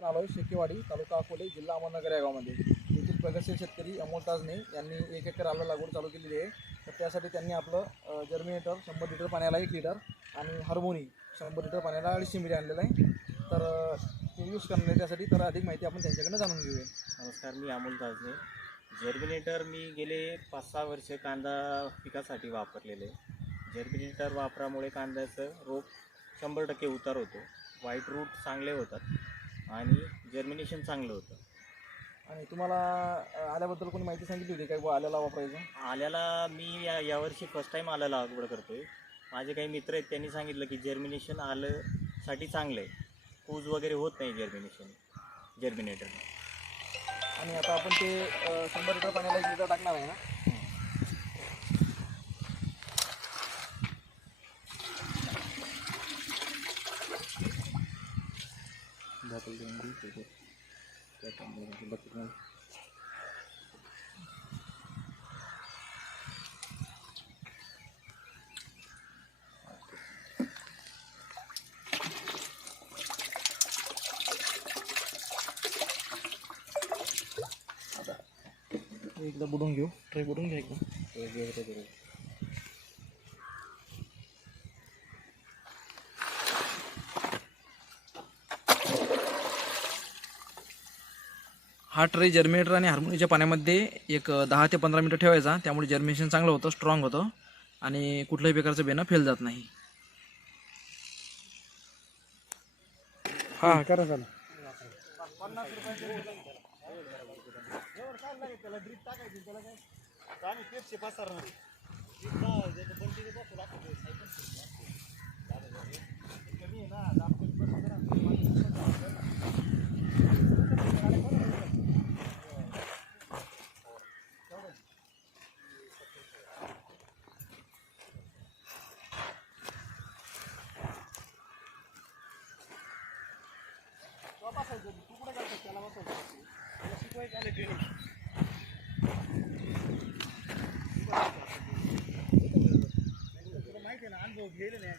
आपण आलोय शेकेवाडी तालुका अकोले जिल्हा अहमदनगर या गावामध्ये. येथील प्रगतशील शेतकरी अमोल ताजने यांनी एक एकर आलं लागवड चालू केलेली आहे. तर त्यासाठी त्यांनी आपलं जर्मिनेटर शंभर लिटर पाण्याला एक लिटर आणि हार्मोनी शंभर लिटर पाण्याला अडीचशे मिली आणलेलं आहे. तर ते यूज करणार त्यासाठी तर अधिक माहिती आपण त्यांच्याकडनं जाणून घेऊया. नमस्कार मी अमोल ताजने. जर्मिनेटर मी गेले पाच सहा वर्ष कांदा पिकासाठी वापरलेले जर्मिनेटर वापरामुळे कांद्याचं रोप शंभर टक्के उतार होतो. व्हाईट रूट चांगले होतात. आणि जर्मिनेशन चांगलं होतं. आणि तुम्हाला आल्याबद्दल कोणी माहिती सांगितली होती? काय बुवा आल्याला वापरायचं? आल्याला मी या यावर्षी फर्स्ट टाईम आलं लागवड करतो आहे माझे काही मित्र आहेत त्यांनी सांगितलं की जर्मिनेशन आलंसाठी चांगलं आहे कूज वगैरे होत नाही जर्मिनेशन जर्मिनेटर आणि आता आपण ते अ, शंभर लिटर पाण्याला एक लिटर टाकणार आहे ना? bottle din dito guys kaya tamo lang iba tignan Ada. Kita burung yuk, try burung ya. Try burung, try burung. हा ट्रे जर्मिनेटर आणि हार्मोनिकच्या पाण्यामध्ये एक दहा ते पंधरा मिनटं ठेवायचा. त्यामुळे जर्मिनेशन चांगलं होतं स्ट्रॉंग होतं. आणि कुठल्याही प्रकारचं बेणं फेल जात नाही. हां करा चालेल त्याला त्याला बसायचं त्याला शिकवायचं आले माहिती आहे ना अनुभव घेले नाही